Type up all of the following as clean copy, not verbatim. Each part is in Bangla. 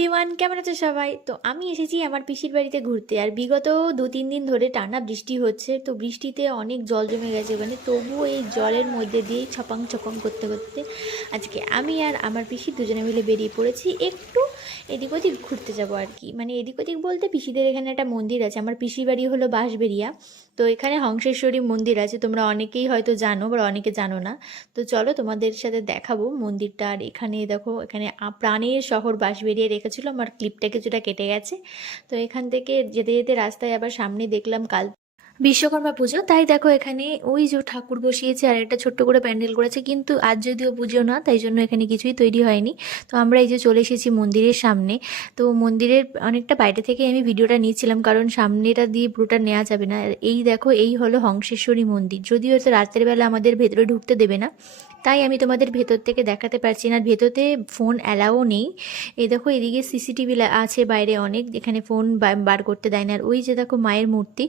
এভরিওয়ান, কেমন আছো সবাই? তো আমি এসেছি আমার পিসির বাড়িতে ঘুরতে। আর বিগত 2-3 দিন ধরে টানা বৃষ্টি হচ্ছে, তো বৃষ্টিতে অনেক জল জমে গেছে ওখানে। তবুও এই জলের মধ্যে দিয়েই ছপাং ছপাং করতে করতে আজকে আমি আর আমার পিসি দুজনে মিলে বেরিয়ে পড়েছি একটু এদিক ওদিক ঘুরতে যাবো আর কি। মানে এদিক ওদিক বলতে, পিসিদের এখানে একটা মন্দির আছে। আমার পিসির বাড়ি হলো বাঁশবেড়িয়া। তো এখানে হংসেশ্বরী মন্দির আছে, তোমরা অনেকেই হয়তো জানো বা অনেকে জানো না। তো চলো তোমাদের সাথে দেখাবো মন্দিরটা। আর এখানে দেখো, এখানে প্রাণের শহর বাঁশবেড়িয়া রেখেছিল, আমার ক্লিপটা কিছুটা কেটে গেছে। তো এখান থেকে যেতে যেতে রাস্তায় আবার সামনে দেখলাম কাল বিশ্বকর্মা পুজো, তাই দেখো এখানে ওই যে ঠাকুর বসিয়েছে আর একটা ছোট্ট করে প্যান্ডেল করেছে, কিন্তু আজ যদিও পুজো না, তাই জন্য এখানে কিছুই তৈরি হয়নি। তো আমরা এই যে চলে এসেছি মন্দিরের সামনে। তো মন্দিরের অনেকটা বাইরে থেকে আমি ভিডিওটা নিয়েছিলাম, কারণ সামনেটা দিয়ে পুরোটা নেওয়া যাবে না। আর এই দেখো, এই হলো হংসেশ্বরী মন্দির। যদিও তো রাতের বেলা আমাদের ভেতরে ঢুকতে দেবে না, তাই আমি তোমাদের ভেতর থেকে দেখাতে পারছি না। আর ভেতরতে ফোন অ্যালাও নেই। এই দেখো, এদিকে সিসিটিভি আছে বাইরে অনেক, এখানে ফোন বার করতে দেয় না। আর ওই যে দেখো মায়ের মূর্তি,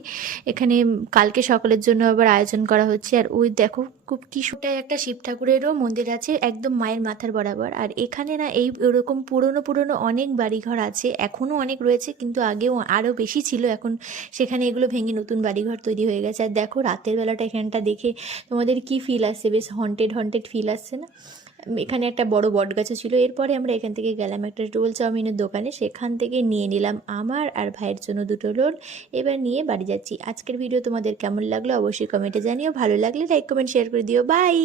এখানে কালকে সকালের জন্য আবার আয়োজন করা হচ্ছে। আর ওই দেখো, খুব কিশোরটায় একটা শিব ঠাকুরেরও মন্দির আছে একদম মায়ের মাথার বরাবর। আর এখানে না এই ওরকম পুরনো পুরনো অনেক বাড়িঘর আছে, এখনও অনেক রয়েছে, কিন্তু আগেও আরও বেশি ছিল। এখন সেখানে এগুলো ভেঙে নতুন বাড়িঘর তৈরি হয়ে গেছে। আর দেখো রাতের বেলাটা এখানটা দেখে তোমাদের কি ফিল আসছে? বেশ হন্টেড হন্টেড ফিল আসছে না? এখানে একটা বড় বট গাছও ছিল। এরপরে আমরা এখান থেকে গেলাম একটা রোল চাউমিনের দোকানে, সেখান থেকে নিয়ে নিলাম আমার আর ভাইয়ের জন্য দুটো রোল। এবার নিয়ে বাড়ি যাচ্ছি। আজকের ভিডিও তোমাদের কেমন লাগলো অবশ্যই কমেন্টে জানিও। ভালো লাগলে লাইক কমেন্ট শেয়ার করে দিও। বাই।